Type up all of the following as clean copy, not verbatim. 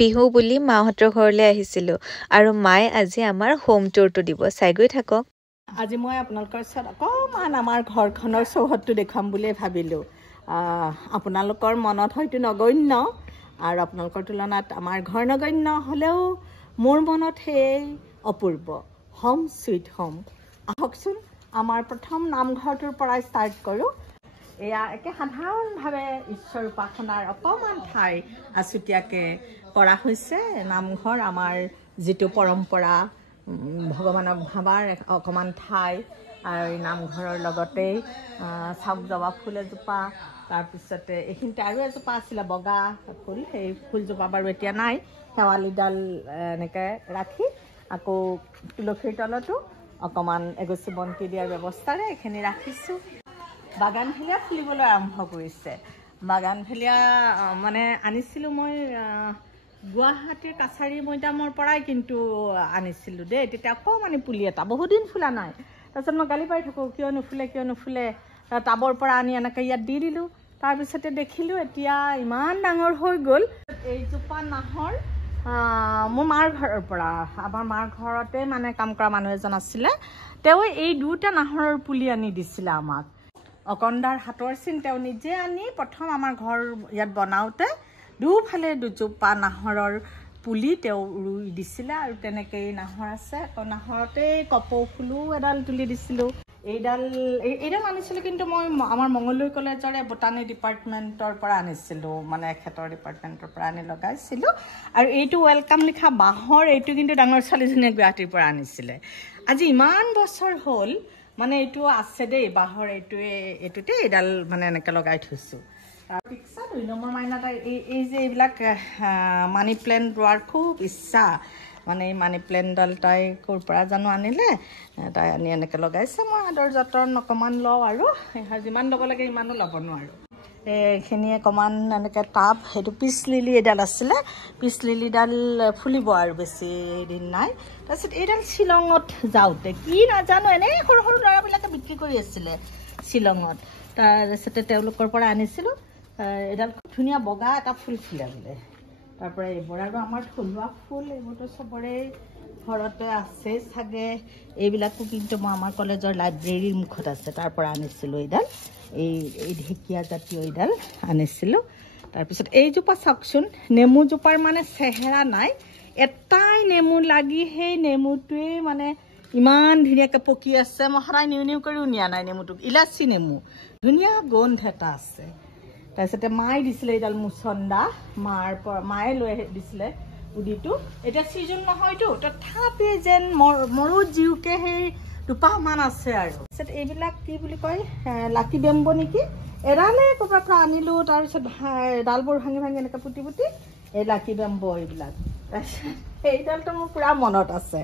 বিহু বুলি মাহঁতৰ ঘৰলৈ আহিছিলোঁ আৰু মায়ে আজি আমাৰ হোম টুৰটো দিব চাই গৈ থাকক আজি মই আপোনালোকৰ ওচৰত অকমান আমাৰ ঘৰখনৰ চৌহদটো দেখাম বুলি ভাবিলোঁ আপোনালোকৰ মনত হয়তো নগণ্য আৰু আপোনালোকৰ তুলনাত আমাৰ ঘৰ নগণ্য হ'লেও মোৰ মনত সেই অপূৰ্ব হোম সুইট হোম আহকচোন আমাৰ প্ৰথম নামঘৰটোৰ পৰাই ষ্টাৰ্ট কৰোঁ এয়া একে সাধাৰণভাৱে ঈশ্বৰ উপাসনাৰ অকণমান ঠাই আছুতীয়াকৈ কৰা হৈছে নামঘৰ আমাৰ যিটো পৰম্পৰা ভগৱানক ভাবাৰ অকণমান ঠাই আৰু নামঘৰৰ লগতেই চাওক জবা ফুল এজোপা তাৰপিছতে এইখিনিতে আৰু এজোপা আছিলে বগা ফুল সেই ফুলজোপা বাৰু এতিয়া নাই শেৱালিডাল এনেকৈ ৰাখি আকৌ তুলসীৰ তলতো অকণমান এগছি বন্তি দিয়াৰ ব্যৱস্থাৰে এইখিনি ৰাখিছোঁ বাগানভেলিয়া ফুলিবলৈ আৰম্ভ কৰিছে বাগানভেলিয়া মানে আনিছিলোঁ মই গুৱাহাটীৰ কাছাৰী মৈদামৰ পৰাই কিন্তু আনিছিলোঁ দেই তেতিয়া অকণমানি পুলি এটা বহুদিন ফুলা নাই তাৰপিছত মই গালি পাৰি থাকোঁ কিয় নুফুলে টাবৰ পৰা আনি এনেকৈ ইয়াত দি দিলোঁ তাৰপিছতে দেখিলোঁ এতিয়া ইমান ডাঙৰ হৈ গ'ল এইজোপা নাহৰ মোৰ মাৰ ঘৰৰ পৰা আমাৰ মাৰ ঘৰতে মানে কাম কৰা মানুহ এজন আছিলে তেওঁ এই দুটা নাহৰৰ পুলি আনি দিছিলে আমাক অকণদাৰ হাতৰ চিন তেওঁ নিজে আনি প্ৰথম আমাৰ ঘৰ ইয়াত বনাওঁতে দুফালে দুজোপা নাহৰৰ পুলি তেওঁ ৰুই দিছিলে আৰু তেনেকৈয়ে নাহৰ আছে আকৌ নাহৰতেই কপৌ ফুলো এডাল তুলি দিছিলোঁ এইডাল আনিছিলোঁ কিন্তু মই আমাৰ মঙলদৈ কলেজৰে বটানী ডিপাৰ্টমেণ্টৰ পৰা আনিছিলোঁ মানে এখেতৰ ডিপাৰ্টমেণ্টৰ পৰা আনি লগাইছিলোঁ আৰু এইটো ৱেলকাম লিখা বাঁহৰ এইটো কিন্তু ডাঙৰ ছোৱালীজনীয়ে গুৱাহাটীৰ পৰা আনিছিলে আজি ইমান বছৰ হ'ল মানে এইটো আছে দেই বাঁহৰ এইটোতে এইডাল মানে এনেকৈ লগাই থৈছোঁ তাৰপিছত 2 নম্বৰ মাইনাত এই যে এইবিলাক মানি প্লেণ্ট ৰোৱাৰ খুব ইচ্ছা মানে এই মানি প্লেণ্টডাল তাই ক'ৰ পৰা জানো আনিলে তাই আনি এনেকৈ লগাইছে মই আদৰ যতন অকণমান লওঁ আৰু যিমান ল'ব লাগে ইমানো ল'ব নোৱাৰোঁ এইখিনি অকণমান এনেকৈ টাব সেইটো পিচ লিলি এডাল আছিলে পিচ লিলিডাল ফুলিব আৰু বেছি দিন নাই তাৰপিছত এইডাল শ্বিলঙত যাওঁতে কি নাজানো এনেই সৰু সৰু ল'ৰাবিলাকে বিক্ৰী কৰি আছিলে শ্বিলঙত তাৰপিছতে তেওঁলোকৰ পৰা আনিছিলোঁ এইডাল খুব ধুনীয়া বগা এটা ফুল ফুলে বোলে তাৰপৰা এইবোৰ আৰু আমাৰ থলুৱা ফুল এইবোৰতো চবৰে ঘৰতে আছে চাগে এইবিলাকো কিন্তু মই আমাৰ কলেজৰ লাইব্ৰেৰীৰ মুখত আছে তাৰ পৰা আনিছিলোঁ এইডাল এই ঢেকীয়া জাতীয় এইডাল আনিছিলোঁ তাৰপিছত এইজোপা চাওকচোন নেমুজোপাৰ মানে চেহেৰা নাই এটাই নেমু লাগি সেই নেমুটোৱে মানে ইমান ধুনীয়াকৈ পকি আছে মই সদায় নিউ কৰিও নিয়া নাই নেমুটোক ইলাচি নেমু ধুনীয়া গোন্ধ এটা আছে তাৰপিছতে মায়ে দিছিলে এইডাল মুচন্দা মায়ে লৈ দিছিলে উদিটো এতিয়া ছিজন নহয়তো তথাপি যেন মৰো জিউকে সেই দুপাহমান আছে আৰু তাৰপিছত এইবিলাক কি বুলি কয় লাকি বেম্ব নেকি এডালে ক'ৰবাৰ পৰা আনিলোঁ তাৰপিছত ডালবোৰ ভাঙি এনেকৈ পুতি এই লাকি বেম্ব এইবিলাক তাৰপিছত সেইডালটো মোৰ পূৰা মনত আছে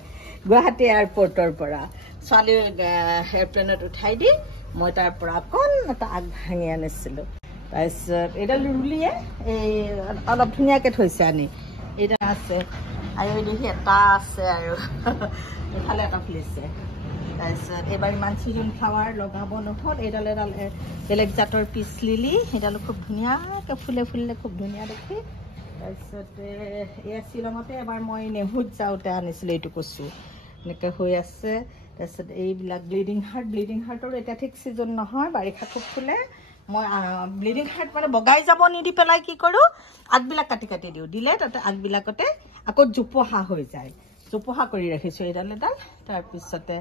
গুৱাহাটী এয়াৰপৰ্টৰ পৰা ছোৱালী এয়াৰপ্লেনত উঠাই দি মই তাৰ পৰা অকণ এটা আগ ভাঙি আনিছিলোঁ তাৰপিছত এইডাল ৰুলিয়ে এই অলপ ধুনীয়াকৈ থৈছে আনি এইডাল আছে আৰু দেখি এটা আছে আৰু এইফালে এটা ফুলিছে তাৰপিছত এইবাৰ ইমান চিজন ফ্লাৱাৰ লগাব নহ'ল এইডাল বেলেগ জাতৰ পিচ লিলি সেইডালো খুব ধুনীয়াকৈ ফুলিলে খুব ধুনীয়া দেখি তাৰপিছতে এয়া শ্বিলঙতে এবাৰ মই নেহুত যাওঁতে আনিছিলোঁ এইটো কচু এনেকৈ হৈ আছে তাৰপিছত এইবিলাক ব্লিডিং হাৰ্টৰো এতিয়া ঠিক ছিজন নহয় বাৰিষা খুব ফুলে মই ব্লিডিং হাৰ্ট মানে বগাই যাব নিদি পেলাই কি কৰোঁ আগবিলাক কাটি দিওঁ দিলে তাতে আগবিলাকতে আকৌ জোপোহা হৈ যায় জোপোহা কৰি ৰাখিছোঁ এইডাল তাৰপিছতে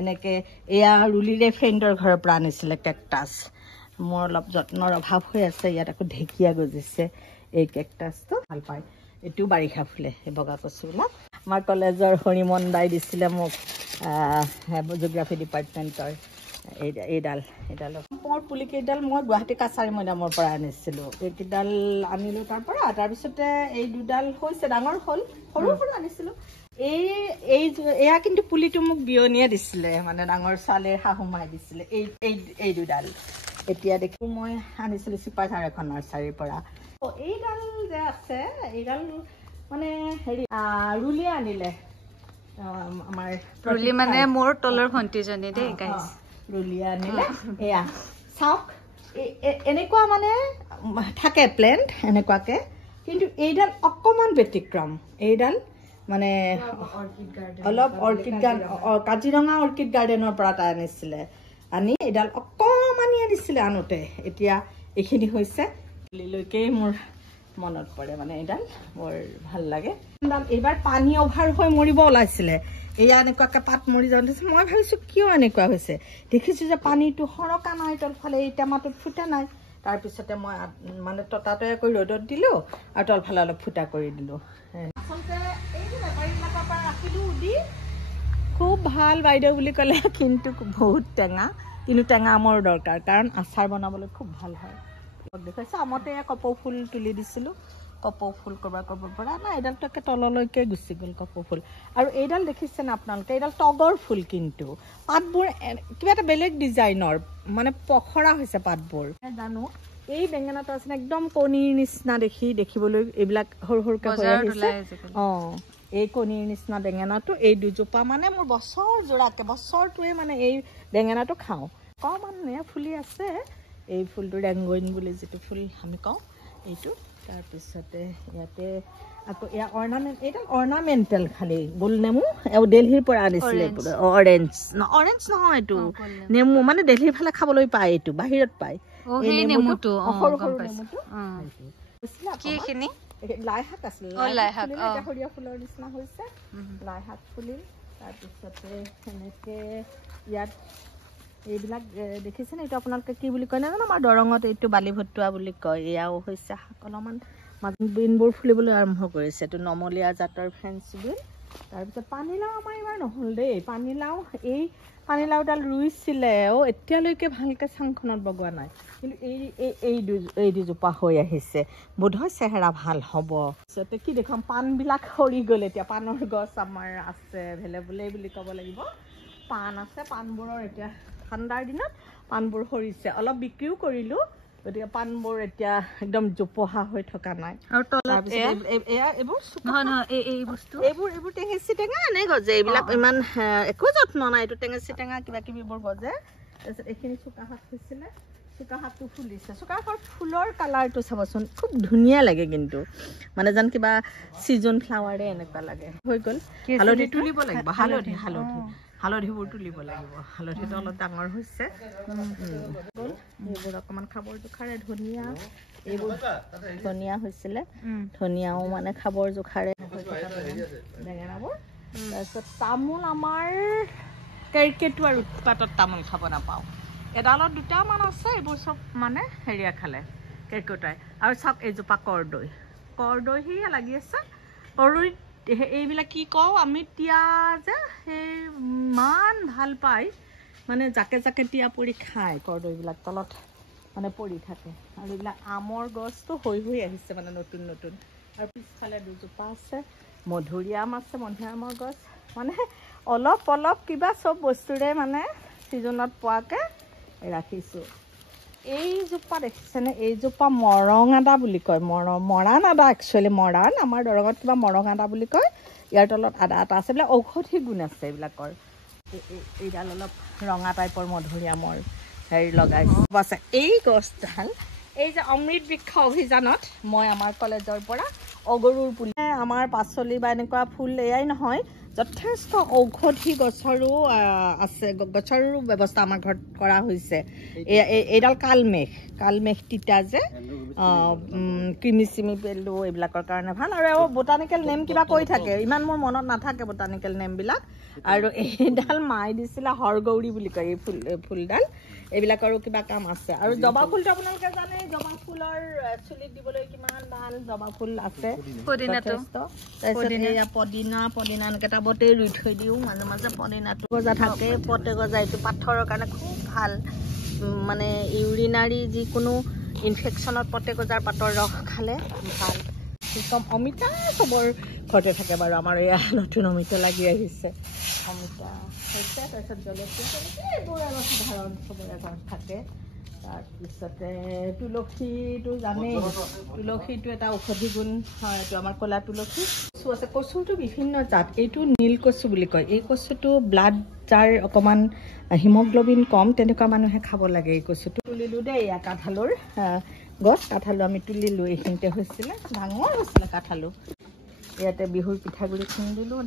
এনেকৈ এয়া ৰুলিৰে ফ্ৰেণ্ডৰ ঘৰৰ পৰা আনিছিলে কেকটাছ মোৰ অলপ যত্নৰ অভাৱ হৈ আছে ইয়াত আকৌ ঢেকীয়া গজিছে এই কেকটাছটো ভাল পায় এইটোও বাৰিষা ফুলে এই বগা কচুবিলাক আমাৰ কলেজৰ হৰিমন দাই দিছিলে মোক জিঅ'গ্ৰাফী ডিপাৰ্টমেণ্টৰ এইডাল মোৰ পুলিকেইডাল মই গুৱাহাটী কাছাৰী মৈদামৰ পৰা আনিছিলোঁ এইকেইডাল আনিলোঁ তাৰ পৰা তাৰপিছতে এই দুডাল হৈছে ডাঙৰ হ'ল সৰু আনিছিলোঁ এয়া কিন্তু পুলিটো মোক বিয়নীয়ে দিছিলে মানে ডাঙৰ ছোৱালীৰ শাহুমাই দিছিলে এই দুডাল এতিয়া দেখোঁ মই আনিছিলোঁ চিপাঝাৰ এখন নাৰ্চাৰীৰ পৰা এইডাল যে আছে এইডাল মানে হেৰি ৰুলিয়ে আনিলে আমাৰ ৰুলি মানে মোৰ তলৰ ভণ্টিজনী দেই গাইছ ৰুলিয়ে আনিলে এয়া চাওক এনেকুৱা মানে থাকে প্লেণ্ট এনেকুৱাকৈ কিন্তু এইডাল অকণমান ব্যতিক্ৰম এইডাল মানে অলপ অৰ্কিড গাৰ্ডেন কাজিৰঙা অৰ্কিড গাৰ্ডেনৰ পৰা তাই আনিছিলে আনি এইডাল অকণমানি আনিছিলে আনোতে এতিয়া এইখিনি হৈছে লৈকেই মোৰ মনত পৰে মানে এইডাল বৰ ভাল লাগে এইবাৰ পানী অভাৰ হৈ মৰিব ওলাইছিলে এয়া এনেকুৱাকৈ পাত মৰি যাওঁতে মই ভাবিছোঁ কিয় এনেকুৱা হৈছে দেখিছোঁ যে পানীটো সৰকা নাই তলফালে এই টেমাটোত ফুটা নাই তাৰপিছতে মই মানে ততাতৈ কৰি ৰ'দত দিলোঁ আৰু তলফালে অলপ ফুটা কৰি দিলোঁ আচলতে এই বেপাৰীবিলাকৰ পৰা ৰাখিলোঁ দি খুব ভাল বাইদেউ বুলি ক'লে কিন্তু বহুত টেঙা কিন্তু টেঙা আমৰ দৰকাৰ কাৰণ আচাৰ বনাবলৈ খুব ভাল হয় দেখুৱাইছে আমতে কপৌ ফুল তুলি দিছিলোঁ কপৌ ফুল ক'ৰবাৰ পৰা না এইডালটো একে তললৈকে গুচি গ'ল কপৌ ফুল আৰু এইডাল দেখিছেনে আপোনালোকে এইডাল তগৰ ফুল কিন্তু পাতবোৰ কিবা এটা বেলেগ ডিজাইনৰ মানে পখৰা হৈছে পাতবোৰ জানো এই বেঙেনাটো আছে একদম কণীৰ নিচিনা দেখিবলৈ এইবিলাক সৰু সৰুকৈ হৈ আহিছে এই কণীৰ নিচিনা বেঙেনাটো এই দুজোপা মানে মোৰ বছৰ জোৰাকৈ বছৰটোৱে মানে এই বেঙেনাটো খাওঁ অকণমান ফুলি আছে এই ফুলটো ৰেংগইন বুলি যিটো ফুল আমি কওঁ এইটো তাৰপিছতে ইয়াতে আকৌ এয়া এইডাল অৰ্নামেণ্টেল খালি গোল নেমু দিল্লীৰ পৰা আনিছিলে অৰেঞ্জ নহয় এইটো নেমু মানে দিল্লীৰ ফালে খাবলৈ পায় এইটো বাহিৰত পায় সৰু সৰু নেমুটো লাই শাক আছিলে সৰিয়হ ফুলৰ নিচিনা হৈছে লাই শাক ফুলিল তাৰপিছতে সেনেকে ইয়াত এইবিলাক দেখিছেনে এইটো আপোনালোকে কি বুলি কয় নাজানো আমাৰ দৰঙত এইটো বালি ভটুৱা বুলি কয় এয়াও হৈছে শাক অলপমান বিনবোৰ ফুলিবলৈ আৰম্ভ কৰিছে এইটো নমলীয়া জাতৰ ফ্ৰেঞ্চ বিন তাৰপিছত পানীলাও আমাৰ এইবাৰ নহ'ল দেই এই পানীলাওডাল ৰুইছিলে এতিয়ালৈকে ভালকৈ চাংখনত বগোৱা নাই কিন্তু এই দুজোপা হৈ আহিছে বোধহয় চেহেৰা ভাল হ'ব তাৰপিছতে কি দেখুৱাম পাণবিলাক সৰি গ'ল এতিয়া পাণৰ গছ আমাৰ আছে এভেইলেবলেই বুলি ক'ব লাগিব পাণ আছে পাণবোৰৰ এতিয়া ঠাণ্ডাৰ দিনত পাণবোৰ সৰিছে অলপ বিক্ৰীও কৰিলোঁ গতিকে পাণবোৰ এতিয়া একদম জোপোহা হৈ থকা নাই এইবোৰ টেঙেচি টেঙা এনেই গজে এইবিলাক ইমান একো যত্ন নাই এইটো টেঙেচি টেঙা কিবা কিবিবোৰ গজে তাৰপিছত এইখিনি চুকা শাক হৈছিলে চুকা শাকটো ফুলিছে চুকা শাকৰ ফুলৰ কালাৰটো চাবচোন খুব ধুনীয়া লাগে কিন্তু মানে যেন কিবা ছিজন ফ্লাৱাৰে এনেকুৱা লাগে হৈ গ'ল হালধি তুলিব লাগিব হালধিবোৰ তুলিব লাগিব হালধিটো অলপ ডাঙৰ হৈছে এইবোৰ অকণমান খাবৰ জোখাৰে ধনিয়া হৈছিলে ধনিয়াও মানে খাবৰ জোখাৰে বেঙেনাবোৰ তাৰপিছত তামোল আমাৰ কেৰ্কেটুৱাৰ উৎপাতত তামোল খাব নাপাওঁ এডালত দুটামান আছে এইবোৰ চব মানে হেৰিয়া খালে কেৰ্কেটুৱাই আৰু চাওক এইজোপা কৰ্দৈ সেয়া লাগি আছে কৰ্দৈত এইবিলাক কি কওঁ আমি তিয়া যে সেই ইমান ভাল পায় মানে জাকে জাকে তিয়া পৰি খায় কৰ্দৈবিলাক তলত মানে পৰি থাকে আৰু এইবিলাক আমৰ গছটো হৈ আহিছে মানে নতুন আৰু পিছফালে দুজোপা আছে মধুৰিআম আছে মধুৰিআমৰ গছ মানে অলপ কিবা চব বস্তুৰে মানে ছিজনত পোৱাকৈ ৰাখিছোঁ এইজোপা দেখিছেনে এইজোপা মৰং আদা বুলি কয় মৰাণ আদা একচুৱেলি মৰাণ আমাৰ দৰঙত কিবা মৰং আদা বুলি কয় ইয়াৰ তলত আদা এটা আছে এইবিলাক ঔষধি গুণ আছে এইবিলাকৰ এইডাল অলপ ৰঙা টাইপৰ মধুৰিআমৰ হেৰি লগাইছে আছে এই গছডাল এই যে অমৃত বৃক্ষ অভিযানত মই আমাৰ কলেজৰ পৰা অগৰুৰ পুলি আমাৰ পাচলি বা এনেকুৱা ফুল এয়াই নহয় যথেষ্ট ঔষধি গছৰো আছে গছৰো ব্যৱস্থা আমাৰ ঘৰত কৰা হৈছে এইডাল কালমেঘ তিতা যে ক্ৰিমি পেলু এইবিলাকৰ কাৰণে ভাল আৰু বটানিকেল নেম কিবা কৈ থাকে ইমান মোৰ মনত নাথাকে বটানিকেল নেমবিলাক আৰু এইডাল মাই দিছিলে হৰগৌৰী বুলি কয় এই ফুলডাল এইবিলাকৰো কিবা কাম আছে আৰু জবা ফুলটো আপোনালোকে জানে জবা ফুলৰ চুলিত দিবলৈ কিমান ভাল জবা ফুল আছে পদিনা এনেকৈ টাবতে ৰুই থৈ দিওঁ মাজে মাজে পদিনাটো গজা থাকে পতে গজা এইটো পাথৰৰ কাৰণে খুব ভাল মানে ইউৰিনাৰী যিকোনো ইনফেকশ্যনত পতে গজাৰ পাতৰ ৰস খালে ভাল একদম অমিতা চবৰ ঘৰতে থাকে বাৰু আমাৰ এয়া নতুন অমিতা লাগি আহিছে অমিতা হৈছে তাৰপিছত জলকীয়া এইবোৰ আৰু সাধাৰণ চবৰে ঘৰত থাকে তাৰপিছতে তুলসীটো জানেই তুলসীটো এটা ঔষধি গুণ হয় এইটো আমাৰ ক'লা তুলসী কচু আছে কচুটো বিভিন্ন জাত এইটো নীল কচু বুলি কয় এই কচুটো ব্লাড যাৰ অকণমান হিমগ্ল'বিন কম তেনেকুৱা মানুহে খাব লাগে এই কচুটো তুলিলোঁ দেই কাঁঠালৰ গছ কাঠ আলু আমি তুলিলোঁ এইখিনিতে হৈছিলে ডাঙৰ হৈছিলে কাঠ আলু ইয়াতে বিহুৰ পিঠাগুড়ি খুন্দিলোঁ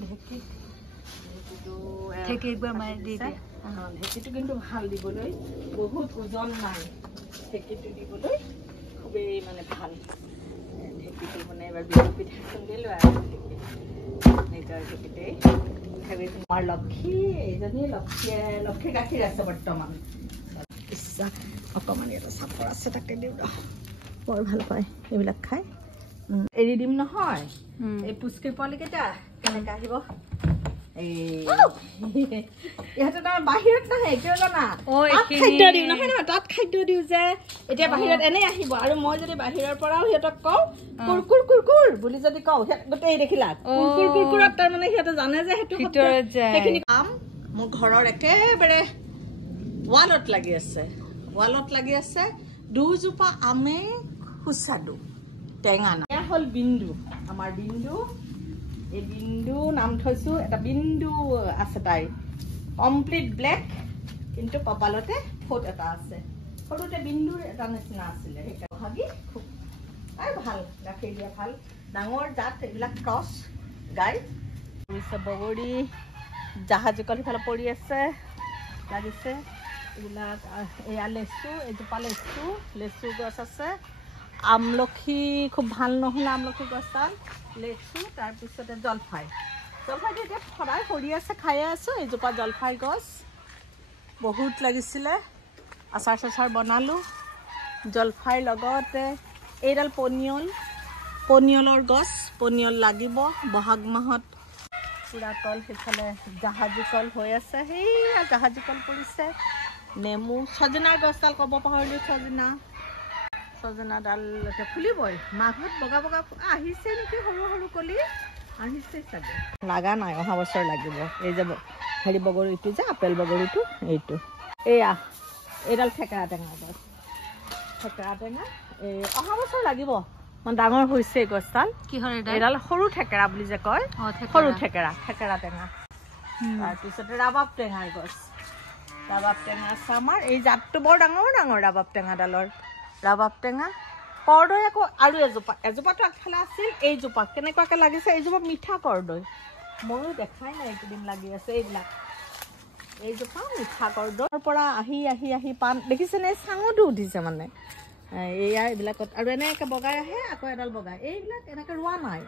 ঢেঁকীটো কিন্তু ভাল দিবলৈ বহুত ওজন নাই ঢেঁকীটো দিবলৈ খুবেই মানে ভাল ঢেঁকীটো মানে এবাৰ বিহুৰ পিঠা খুন্দিলোঁ আৰু নিজৰ ঢেঁকীতেই পিঠাগুড়ি আমাৰ লক্ষী এইজনী লক্ষী গাখীৰ আছে বৰ্তমান অকণমান এটা চাপৰ আছে তাকে দিওঁ বৰ ভাল পায় এইবিলাক খাই এৰি দিম নহয় এই পুচকি পোৱালিকেইটা কেনেকৈ আহিব ইহঁতে তাৰ বাহিৰত নাহে কিয় জানা খাদ্য দিওঁ নহয় নহয় তাত খাদ্য দিওঁ যে এতিয়া বাহিৰত এনেই আহিব আৰু মই যদি বাহিৰৰ পৰাও সিহঁতক কওঁ কুৰকুৰ কুৰকুৰ বুলি যদি কওঁ গোটেই দেখিলা কুৰকুৰ কুৰকুৰত তাৰমানে সিহঁতে জানে যে সেইটো সেইখিনি কাম মোৰ ঘৰৰ একেবাৰে ৱালত লাগি আছে দুজোপা আমে সুস্বাদু টেঙা না এয়া হ'ল বিন্দু আমাৰ বিন্দু এই বিন্দু নাম থৈছোঁ এটা বিন্দু আছে তাই কমপ্লিট ব্লেক কিন্তু কপালতে ফোট এটা আছে সৰুতে বিন্দুৰ এটা নিচিনা আছিলে সেইকাৰণে ভাগি খুব তাই ভাল গাখীৰ দিয়া ভাল ডাঙৰ জাত এইবিলাক ক্ৰছ গাই বগৰী জাহাজী কল সিফালে পৰি আছে লাগিছে এইবিলাক এয়া লেচু এজোপা লেচু গছ আছে আমলখি খুব ভাল নহ'লে আমলখি গছডাল লেচু তাৰপিছতে জলফাইটো এতিয়া সদায় সৰি আছে খায়ে আছোঁ এইজোপা জলফাই গছ বহুত লাগিছিলে আচাৰ চাচাৰ বনালোঁ জলফাইৰ লগতে এইডাল পনিয়লৰ গছ পনিয়ল লাগিব বহাগ মাহত পুৰা কল সেইফালে জাহাজী কল হৈ আছে সেয়া জাহাজী কল পৰিছে নেমু ছজনাৰ গছডাল ক'ব পাহৰিলোঁ ছজনাডাল এতিয়া ফুলিবই মাঘত বগা বগা আহিছে নেকি সৰু সৰু কলি আহিছে চাগে লগা নাই অহা বছৰ লাগিব এই যে হেৰি বগৰীটো যে আপেল বগৰীটো এইটো এইডাল থেকেৰা টেঙা গছ এই অহা বছৰ লাগিব মানে ডাঙৰ হৈছে এই গছডাল কিহৰ এইডাল সৰু থেকেৰা বুলি যে কয় সৰু থেকেৰা টেঙা তাৰপিছতে ৰাবাব টেঙাৰ গছ ৰাবাব টেঙা আছে আমাৰ এই জাতটো বৰ ডাঙৰ ৰাবাব টেঙাডালৰ ৰাবাব টেঙা কৰ্দৈ আকৌ আৰু এজোপাটো আগফালে আছিল এইজোপা কেনেকুৱাকৈ লাগিছে এইজোপা মিঠা কৰ্দৈ ময়ো দেখাই নাই এইকেইদিন লাগি আছে এইজোপা মিঠা কৰ্দৈৰ পৰা আহি পাণ দেখিছেনে চাঙতো উঠিছে মানে এয়া এইবিলাকত আৰু এনেকৈ বগাই আহে আকৌ এডাল বগাই এইবিলাক এনেকৈ ৰোৱা নাই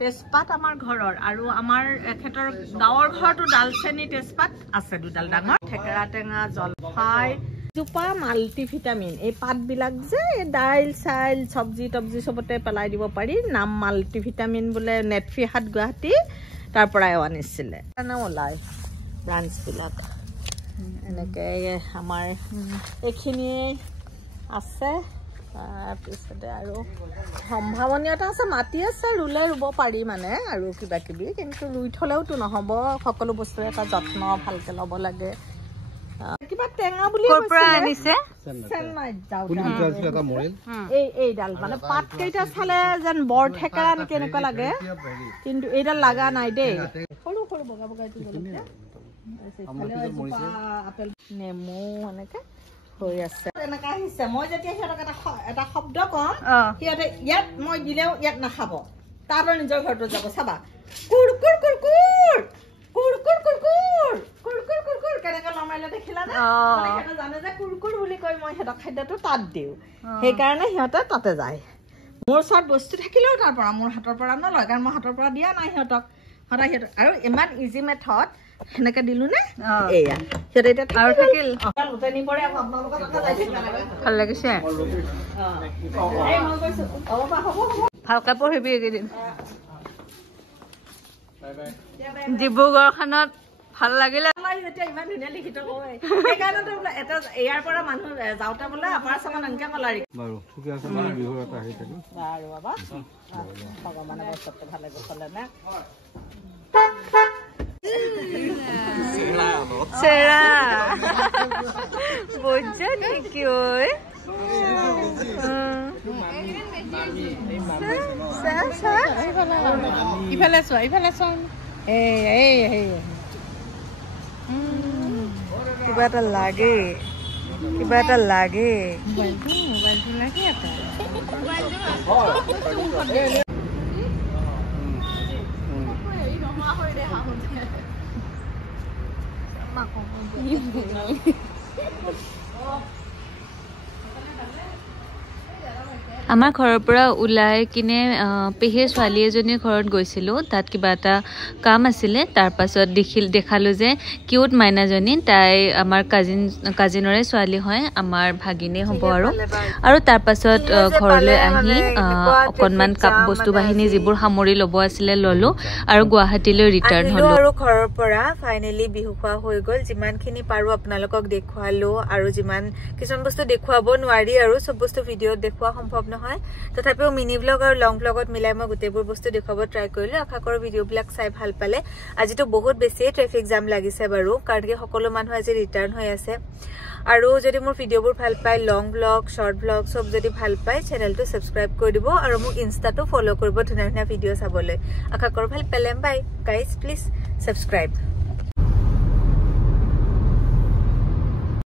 তেজপাত আমাৰ ঘৰৰ আৰু আমাৰ এখেতৰ গাঁৱৰ ঘৰতো ডালচেনি তেজপাত আছে দুডাল ডাঙৰ থেকেৰা টেঙা জলফাই জোপা মাল্টিভিটামিন এই পাতবিলাক যে দাইল চাইল চব্জি তব্জি চবতে পেলাই দিব পাৰি নাম মাল্টিভিটামিন বোলে নেটফি হাট গুৱাহাটী তাৰ পৰাও আনিছিলে ওলায় ব্ৰাঞ্চবিলাক এনেকৈ আমাৰ এইখিনিয়ে আছে তাৰপিছতে আৰু সম্ভাৱনীয়তা আছে মাটি আছে ৰুব পাৰি মানে আৰু কিবা কিবি কিন্তু ৰুই থ'লেওতো নহ'ব সকলো বস্তুৰ এটা যত্ন ভালকৈ ল'ব লাগে কিবা টেঙা বুলি আনিছে এইডাল মানে পাতকেইটা চালে যেন বৰ থেকেৰা নেকি এনেকুৱা লাগে কিন্তু এইডাল লগা নাই দেই সৰু সৰু বগা বগা আপেল নেমু এনেকৈ হৈ আছে এনেকৈ আহিছে মই যেতিয়া সিহঁতক এটা শব্দ কম সিহঁতে ইয়াত মই দিলেও ইয়াত নাখাব তাহাঁতৰ নিজৰ ঘৰতো যাব চাবা কুৰ কুৰ কুৰ কুৰ কুৰ কুৰ কুৰ কুৰ কুৰ কুৰ কুৰ কুৰ কেনেকৈ লমাইলে দেখিলানে সিহঁতে জানে যে কুৰ কুৰ বুলি কৈ মই সিহঁতক খাদ্যটো তাত দিওঁ সেইকাৰণে সিহঁতে তাতে যায় মোৰ ওচৰত বস্তু থাকিলেও তাৰ পৰা মোৰ হাতৰ পৰা নলয় কাৰণ মই হাতৰ পৰা দিয়া নাই সিহঁতক সদায় সিহঁতক আৰু ইমান ইজি মেথড সেনেকৈ দিলোঁ নে এয়া সিহঁতে এতিয়া আৰু থাকিল ভাল লাগিছে ভালকৈ পঢ়িবি এইকেইদিন ডিব্ৰুগড়খনত ভাল লাগিলে ইমান ধুনীয়া লিখিত কয় সেইকাৰণেতো এটা ইয়াৰ পৰা মানুহ যাওঁতে বোলে আপাৰ চামান এনেকৈ কলাৰি বাৰু ঠিকে আছে মানে বিহুৰ এটা আহি থাকিল বাৰু বাবা ভগৱানে বস্তুটো ভালে গৈছিলে নে চেৰা বৈজ্য নেকি ঐ ইফালে চোৱা কিবা এটা লাগে আমাৰ ঘৰৰ পৰা ওলাই কিনে পেহীৰ ছোৱালী এজনীৰ ঘৰত গৈছিলোঁ তাত কিবা এটা কাম আছিলে তাৰ পাছত দেখালো যে কিউট মাইনাজনী তাই আমাৰ কাজিনৰে ছোৱালী হয় আমাৰ ভাগিনে হ'ব আৰু তাৰ পাছত ঘৰলৈ আহি অকণমান বস্তু বাহিনী যিবোৰ সামৰি ল'ব আছিলে ল'লো আৰু গুৱাহাটীলৈ ৰিটাৰ্ণ হ'লো আৰু ঘৰৰ পৰা ফাইনেলি বিহু খোৱা হৈ গ'ল যিমানখিনি পাৰো আপোনালোকক দেখুৱালো আৰু যিমান কিছুমান বস্তু দেখুৱাব নোৱাৰি আৰু সব বস্তু ভিডিঅ'ত দেখুওৱা সম্ভৱ নহয় তথাপিও মিনি ব্লগ আৰু লং ব্লগত মিলাই মই গোটেইবোৰ বস্তু দেখুৱাব ট্ৰাই কৰিলো আশা কৰো ভিডিঅ'বিলাক চাই ভাল পালে আজিতো বহুত বেছি ট্ৰাফিক জাম লাগিছে বাৰু কাৰণ কি সকলো মানুহ আজি ৰিটাৰ্ণ হৈ আছে আৰু যদি মোৰ ভিডিঅ'বোৰ ভাল পায় লং ব্লগ শৰ্ট ব্লগ সব যদি ভাল পায় চেনেলটো সাবস্ক্ৰাইব কৰি দিব আৰু মোক ইনষ্টাটো ফলো কৰিব ধুনীয়া ধুনীয়া ভিডিঅ' চাবলৈ আশা কৰো ভাল পালে বাই গাইজ প্লিজ সাবস্ক্ৰাইব